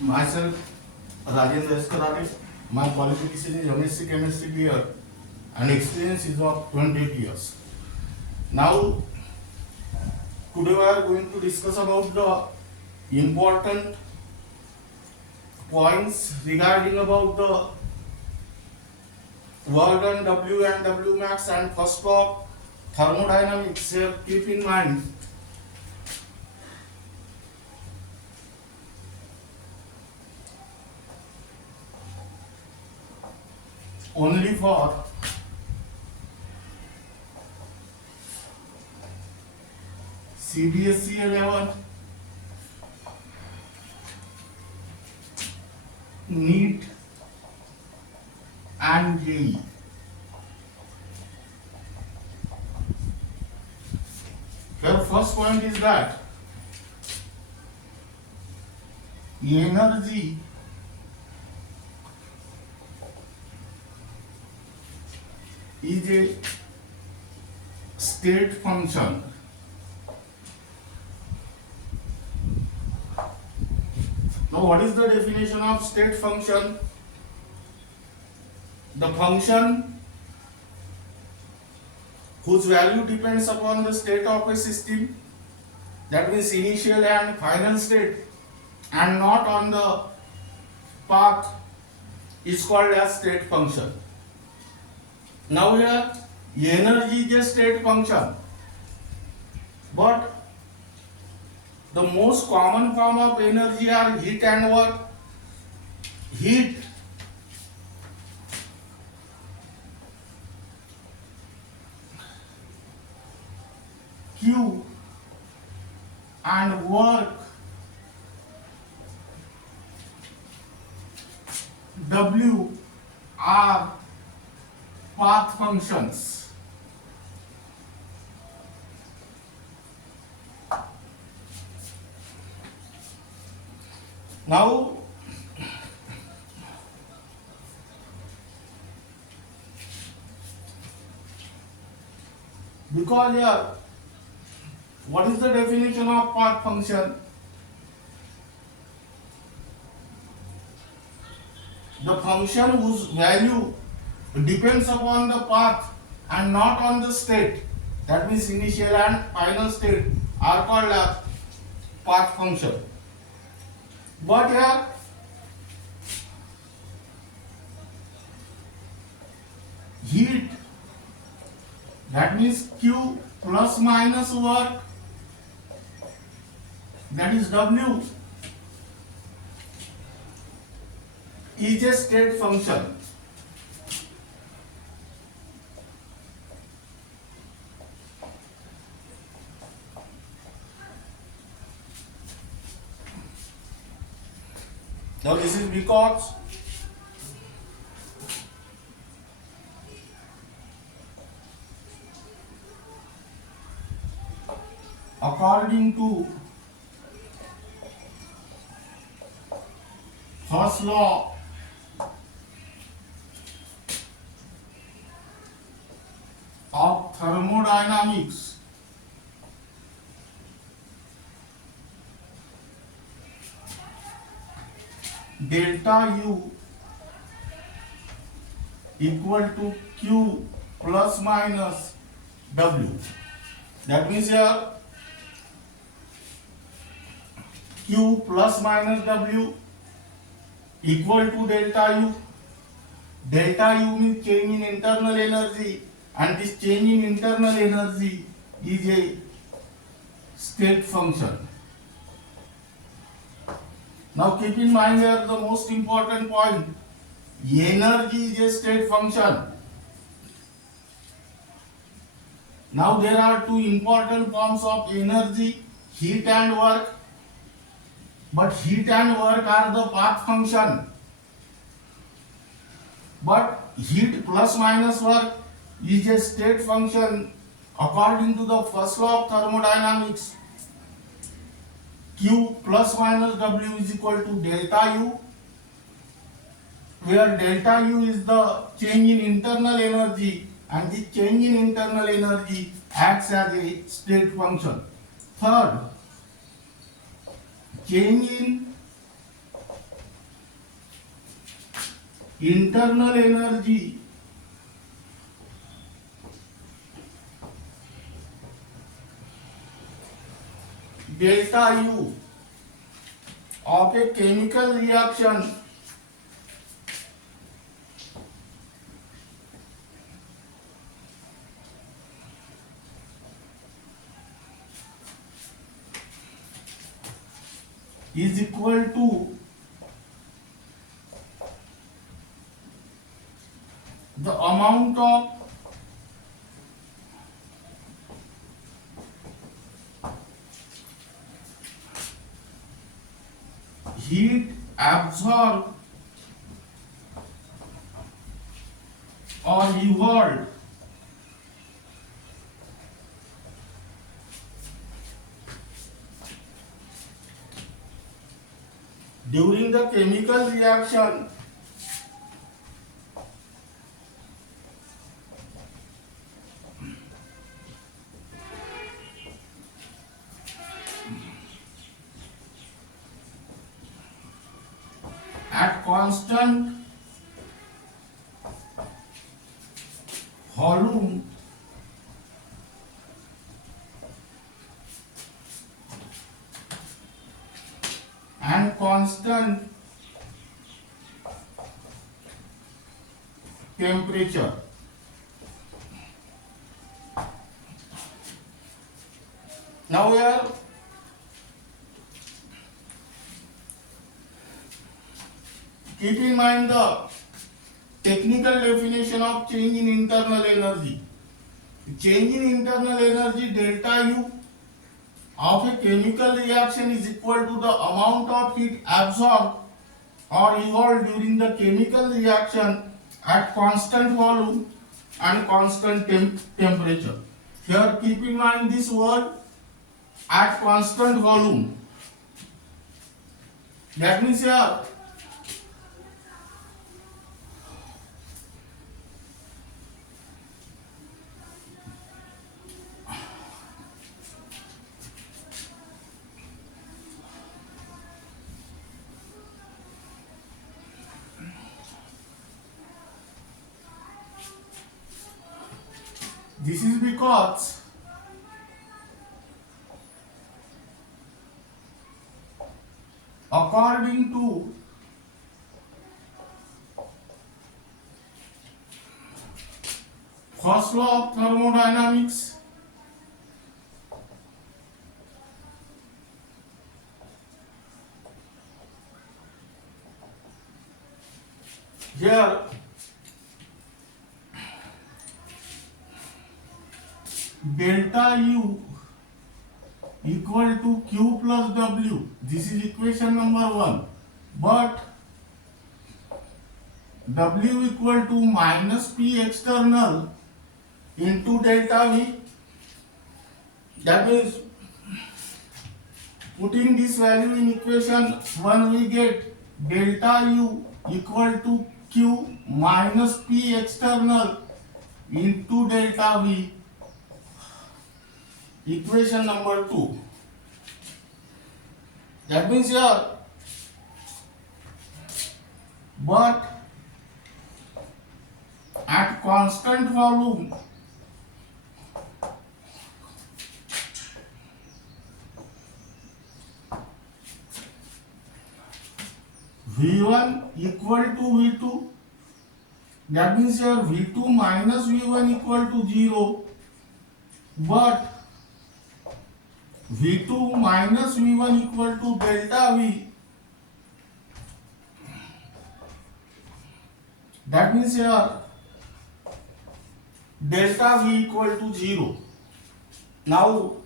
Myself, Rajendra Eskarate. My qualification is MSc Chemistry BA and experience is of 28 years. Now, today we are going to discuss about the important points regarding about the work done W and W max and first of thermodynamics. Here, keep in mind only for CBSE 11, NEET and JEE. Here first point is that energy is a state function. Now, what is the definition of state function? The function whose value depends upon the state of a system, that means initial and final state, and not on the path, is called as state function. Now here, energy is a state function, but the most common form of energy are heat and work. Heat Q and work W are path functions. Now, because here, what is the definition of path function? The function whose value depends upon the path and not on the state, that means initial and final state, are called as path function. But here, heat, that means Q plus minus work, that is W, is a state function. Now this is because according to first law of thermodynamics, delta U equal to Q plus minus W. That means here Q plus minus W equal to delta U. Delta U means change in internal energy, and this change in internal energy is a state function. Now keep in mind here the most important point. Energy is a state function. Now there are two important forms of energy, heat and work. But heat and work are the path function. But heat plus minus work is a state function according to the first law of thermodynamics. Q plus minus W is equal to delta U, where delta U is the change in internal energy, and the change in internal energy acts as a state function. Third, change in internal energy delta U of a chemical reaction is equal to the amount of heat absorbed or evolved during the chemical reaction at constant volume and constant temperature. Now here keep in mind the technical definition of change in internal energy. Change in internal energy delta U of a chemical reaction is equal to the amount of heat absorbed or evolved during the chemical reaction at constant volume and constant temperature. Here keep in mind this word at constant volume. That means here this is because according to first law of thermodynamics, here delta U equal to Q plus W. This is equation number 1. But W equal to minus P external into delta V. That means putting this value in equation 1 we get delta U equal to Q minus P external into delta V. Equation number 2. That means here, but at constant volume V1 equal to V2. That means here V2 minus V1 equal to 0. But V2 minus V1 equal to delta V. That means here delta V equal to 0. Now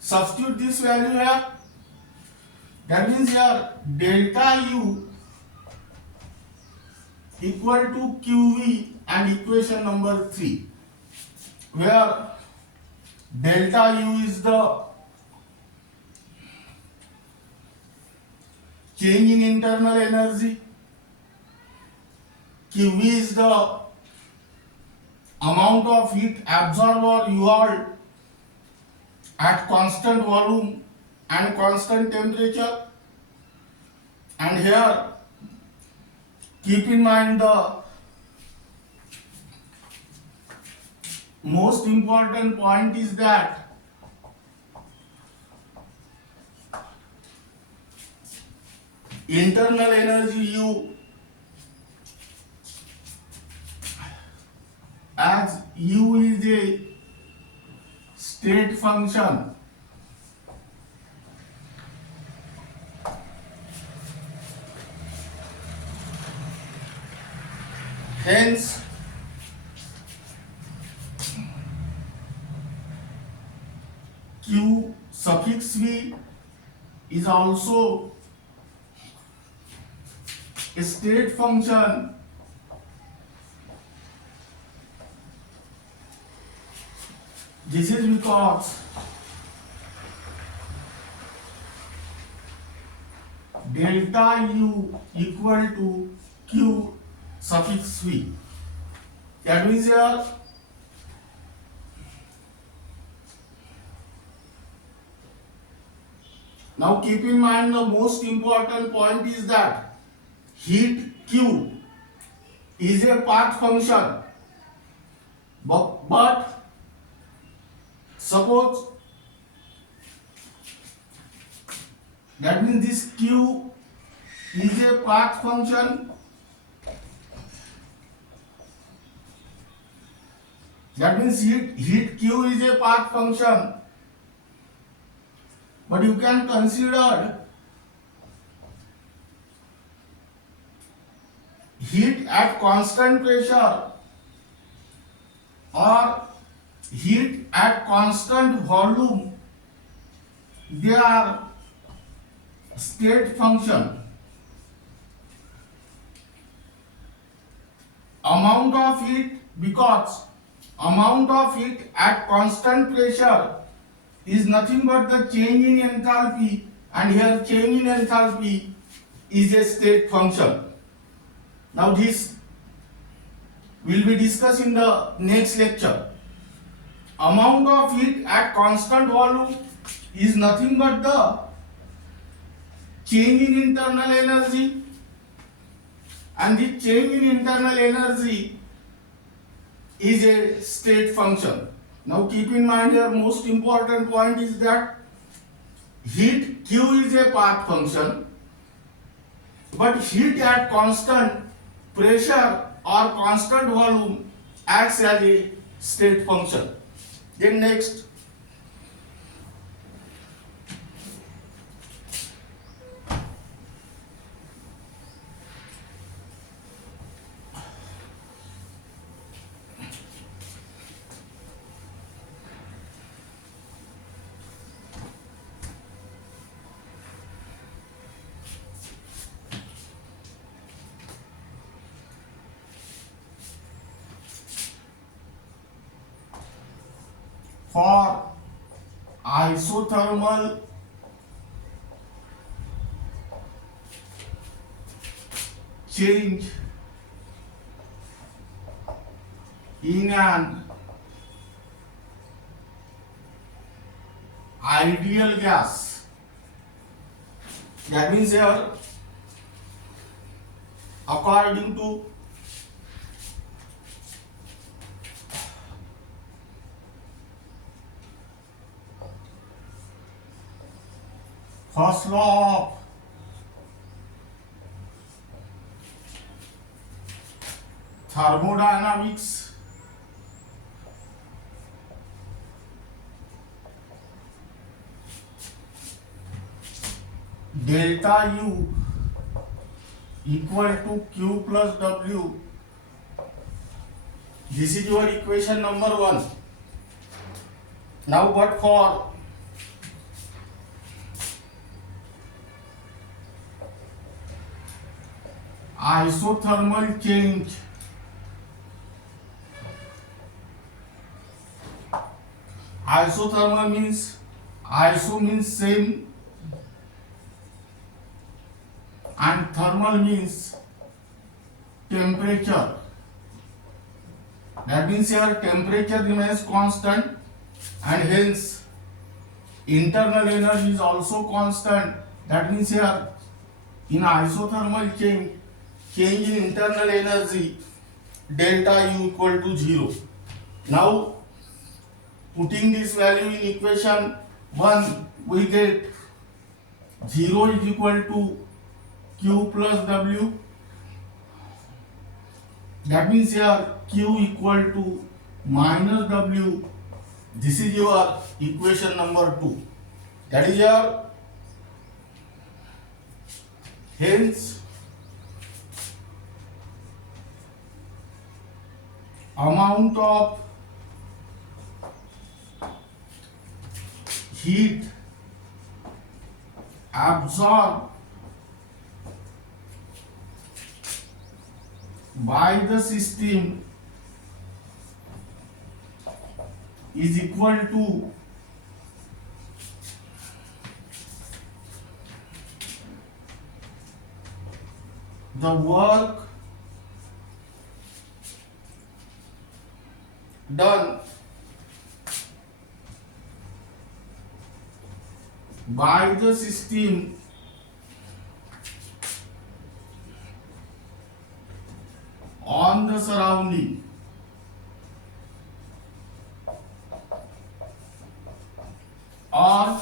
substitute this value here. That means here delta U equal to QV and equation number 3, where delta U is the change in internal energy, QV is the amount of heat absorbed or evolved at constant volume and constant temperature, and here keep in mind the most important point is that internal energy U, as U is a state function, hence Q suffix V is also a state function This is because delta U equal to Q suffix V. That means here now keep in mind the most important point is that heat Q is a path function, but suppose that means this Q is a path function, that means heat Q is a path function, but you can consider heat at constant pressure or heat at constant volume. They are state function. Amount of heat, because amount of heat at constant pressure is nothing but the change in enthalpy, and here change in enthalpy is a state function. Now this will be discussed in the next lecture. Amount of heat at constant volume is nothing but the change in internal energy, and the change in internal energy is a state function. Now keep in mind here most important point is that heat Q is a path function, but heat at constant pressure or constant volume acts as a state function. Then next, for isothermal change in an ideal gas, that means here according to first law of thermodynamics, delta U equal to Q plus W. This is your equation number 1. Now but for isothermal change, isothermal means iso means same and thermal means temperature. That means here temperature remains constant and hence internal energy is also constant. That means here in isothermal change change in internal energy delta U equal to 0. Now putting this value in equation 1, we get 0 is equal to Q plus W. That means here Q equal to minus W. This is your equation number 2. That is your, hence amount of heat absorbed by the system is equal to the work done by the system on the surrounding. Or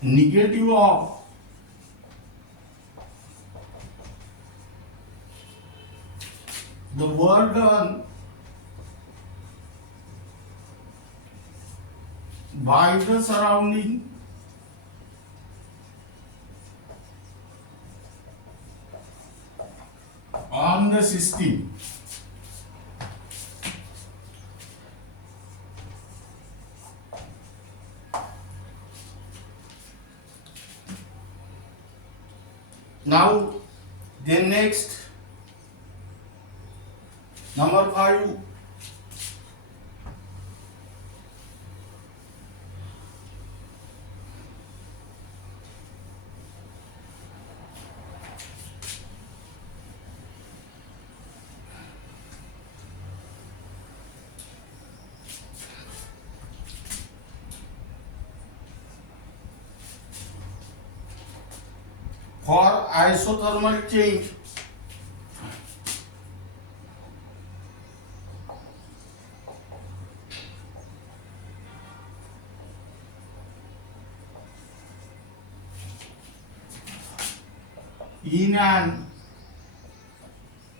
negative of the work done by the surrounding on the system. Now, then next, number 5. For isothermal change, in an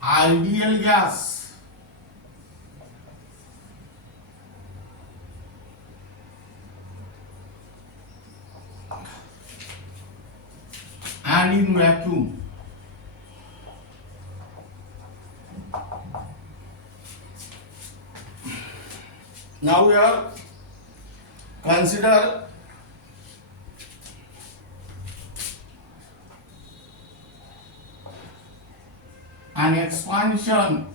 ideal gas, and in vacuum. Now we are consider an expansion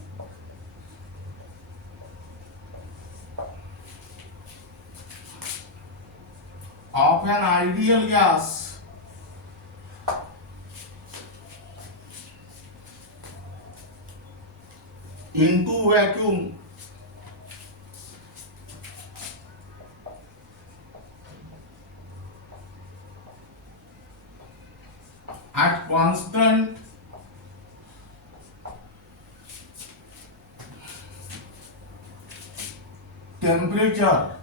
of an ideal gas into vacuum at constant temperature.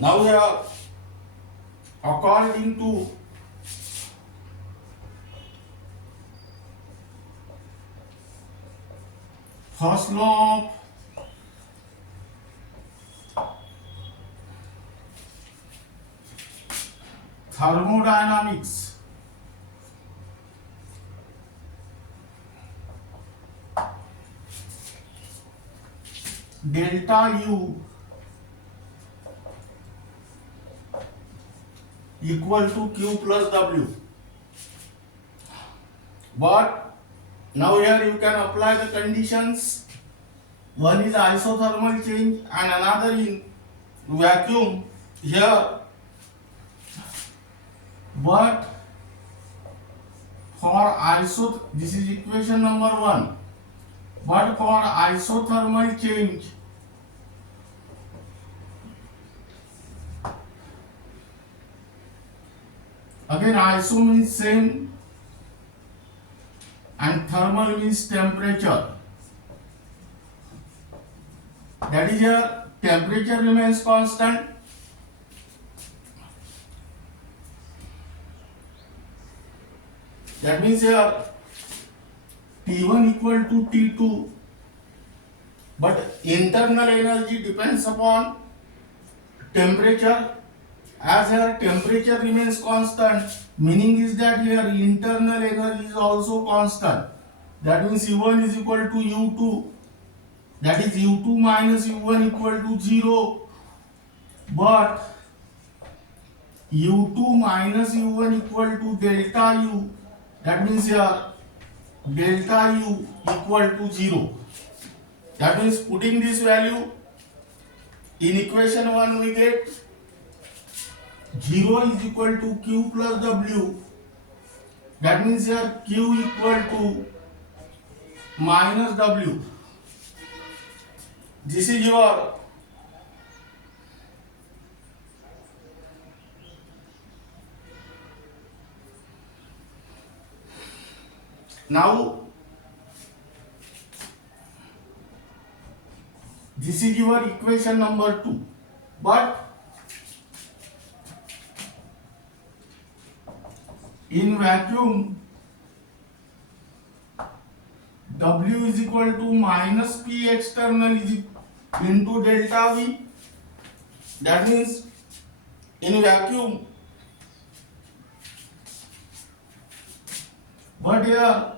Now we are, according to first law of thermodynamics, delta U equal to Q plus W. But now here you can apply the conditions. One is isothermal change and another in vacuum here. But for this is equation number 1. But for isothermal change, Again, iso means same and thermal means temperature. That is here temperature remains constant. That means here T1 equal to T2, but internal energy depends upon temperature. As here temperature remains constant, meaning is that here internal energy is also constant. That means U1 is equal to U2. That is U2 minus U1 equal to 0. But U2 minus U1 equal to delta U. That means here delta U equal to 0. That means putting this value in equation 1 we get 0 is equal to Q plus W. That means here Q equal to minus W. This is your now this is your equation number 2. But in vacuum W is equal to minus P external is into delta V. That means in vacuum, but here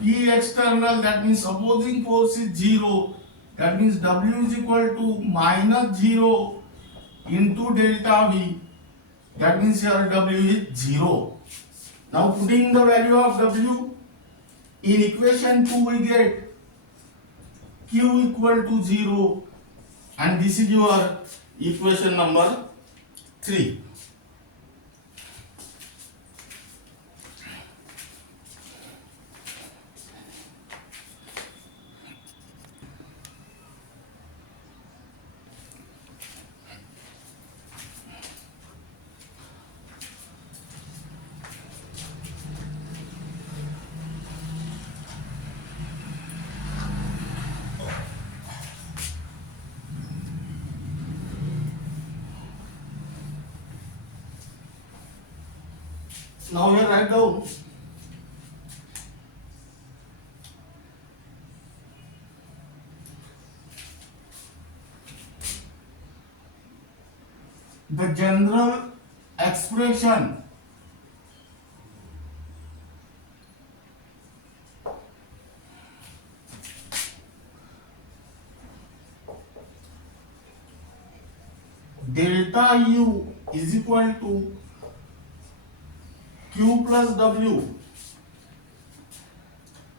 P external, that means opposing force is 0. That means W is equal to minus 0 into delta V. That means here W is 0. Now putting the value of W in equation 2 we get Q equal to 0, and this is your equation number 3. Now here write down the general expression delta U is equal to Q plus W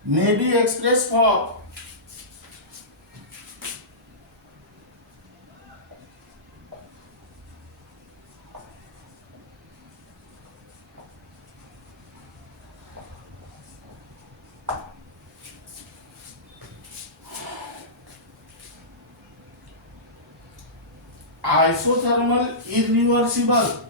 may be expressed for isothermal irreversible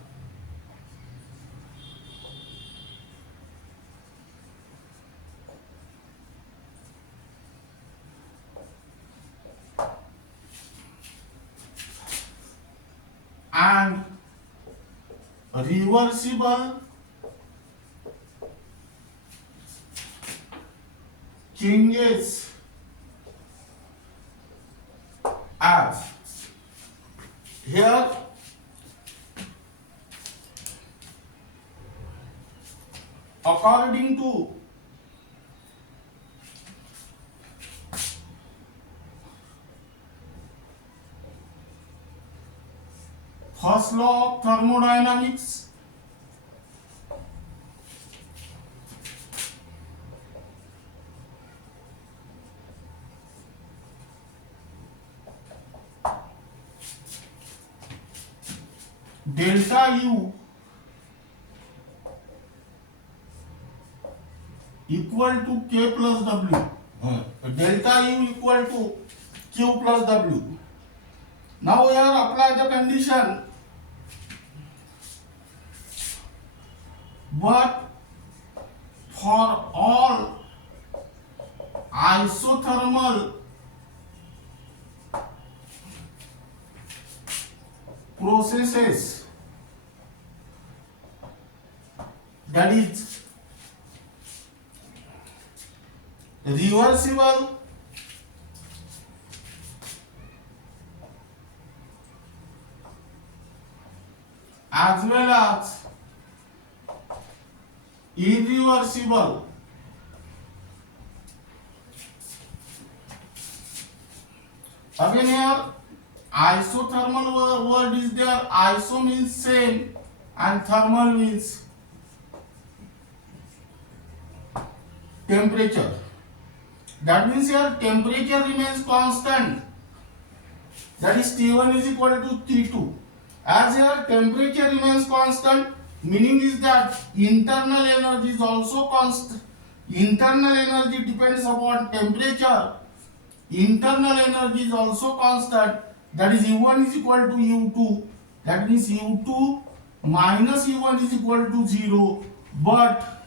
and reversible changes as here according to first law of thermodynamics, delta U equal to K plus W. Delta U equal to Q plus W. Now here apply the condition but for all isothermal processes, that is reversible as well as irreversible, again here isothermal word is there. Iso means same and thermal means temperature. That means here temperature remains constant, that is T1 is equal to T2. As here temperature remains constant, meaning is that internal energy is also constant. Internal energy depends upon temperature. Internal energy is also constant, that is U1 is equal to U2. That means U2 minus U1 is equal to 0, but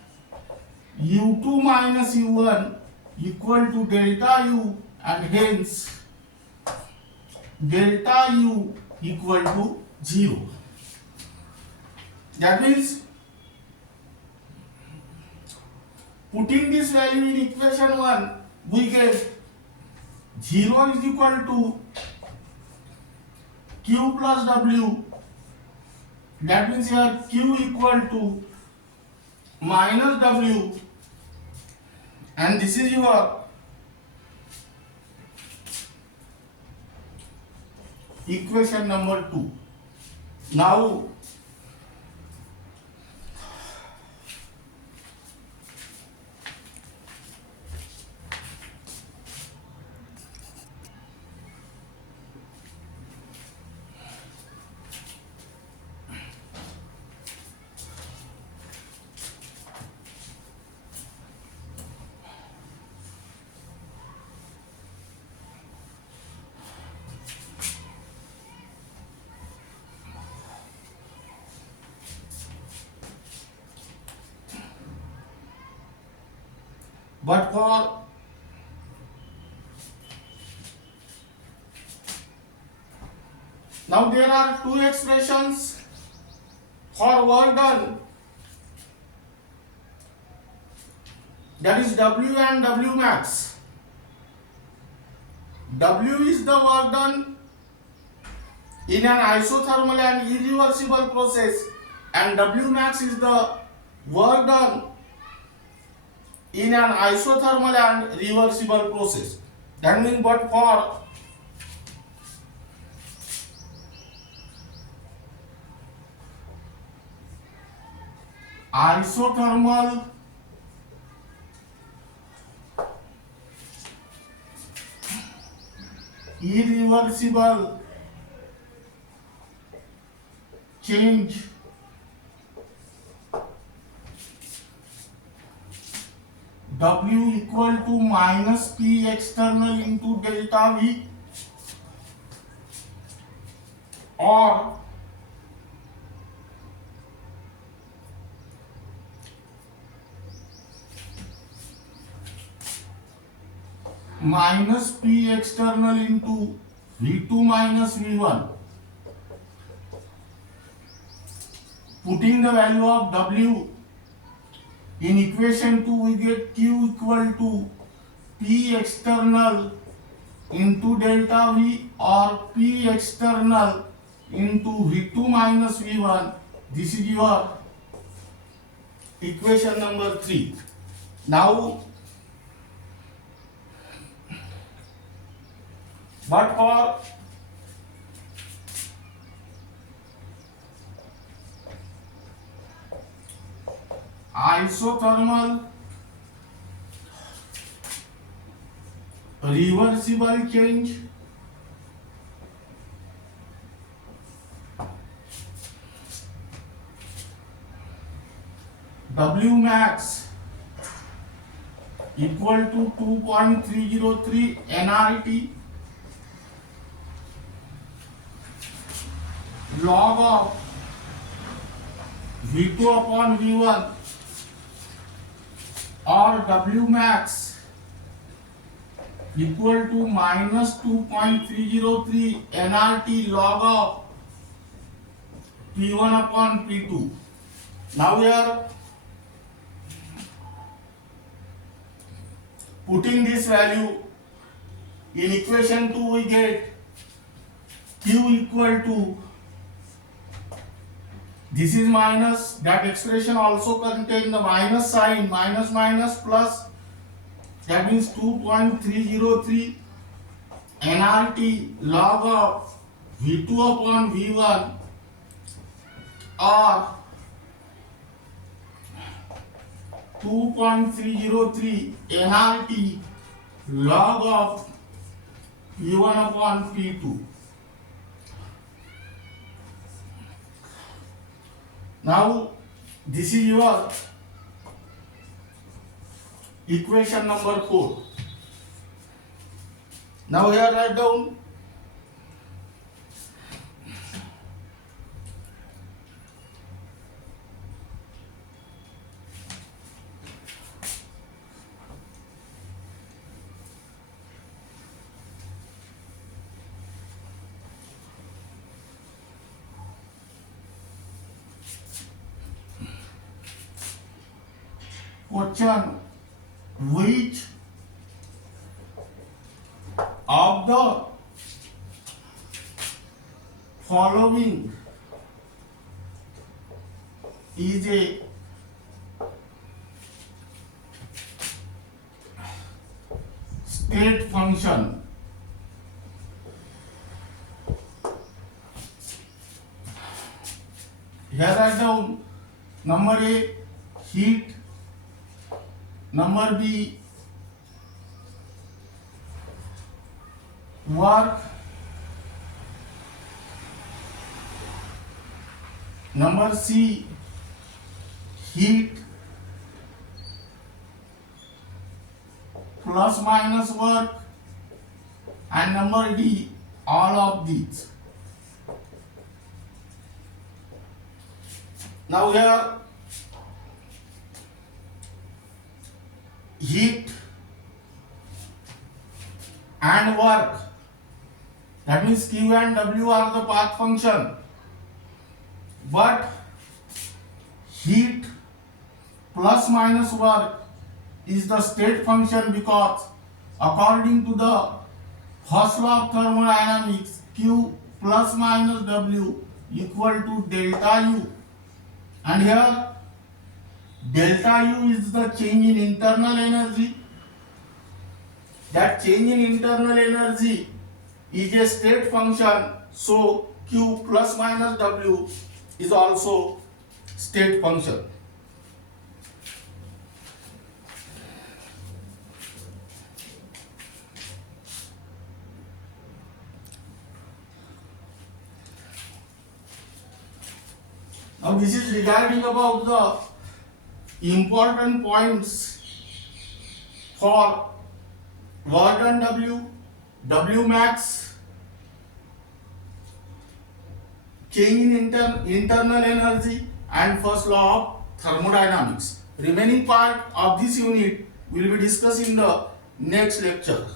U2 minus U1 equal to delta U, and hence delta U equal to 0. That means putting this value in equation 1, we get 0 is equal to Q plus W. That means here Q equal to minus W, and this is your equation number 2. Now but for now there are two expressions for work done, that is W and W max. W is the work done in an isothermal and irreversible process, and W max is the work done in an isothermal and reversible process. That means, but for isothermal irreversible change, W equal to minus P external into delta V, or minus P external into V2 minus V1. Putting the value of W in equation 2, we get Q equal to P external into delta V, or P external into V2 minus V1. This is your equation number 3. Now, but for isothermal reversible change, W max equal to 2.303 nRT log of V2 upon V1 or W max equal to minus 2.303 nRT log of P1 upon P2. Now we are putting this value in equation 2, we get Q equal to, this is minus, that expression also contains the minus sign, minus minus plus, that means 2.303 nRT log of V2 upon V1 or 2.303 nRT log of P1 upon P2. Now this is your equation number 4. Now here write down question: which of the following is a state function? Here write down number A, heat, number B, work, number C, heat plus minus work, and number D, all of these. Now here heat and work, that means Q and W are the path function, but heat plus minus work is the state function, because according to the first law of thermodynamics, Q plus minus W equal to delta U, and here delta U is the change in internal energy. That change in internal energy is a state function, so Q plus minus W is also state function. Now this is regarding about the important points for work done W, W max, change in internal energy, and first law of thermodynamics. Remaining part of this unit will be discussed in the next lecture.